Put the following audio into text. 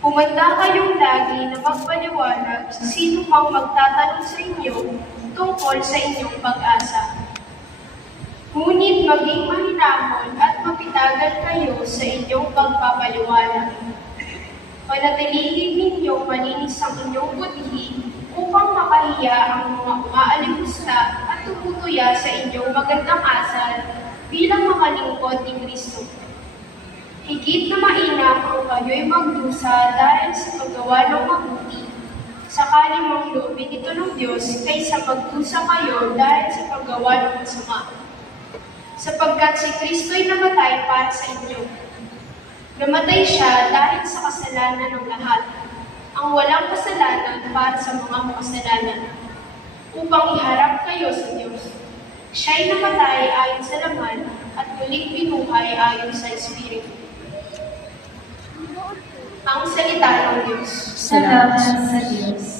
Humanda kayong lagi na magpaliwanag sa sino mang magtatanong sa inyo tungkol sa inyong pag-asa. Ngunit maging mahinahon at mapitagal kayo sa inyong pagpapaliwanag. Panatilihin ninyong malinis ang inyong budhi upang makahiya ang mga umaalimusta at tumutuya sa inyong magandang asal bilang mga lingkod ni Kristo. Higit na mainam kung kayo'y magdusa dahil sa paggawa ng mabuti, sakali mong loobin ito ng Diyos kaysa magdusa kayo dahil sa paggawa ng masama. Sapagkat si Kristo'y namatay para sa inyo. Namatay siya dahil sa kasalanan ng lahat, ang walang kasalanan para sa mga makasalanan, upang iharap kayo sa Diyos. Siya'y namatay ayon sa laman at muling binuhay ayon sa Espiritu. Ang salita ng Diyos. Salamat sa Diyos.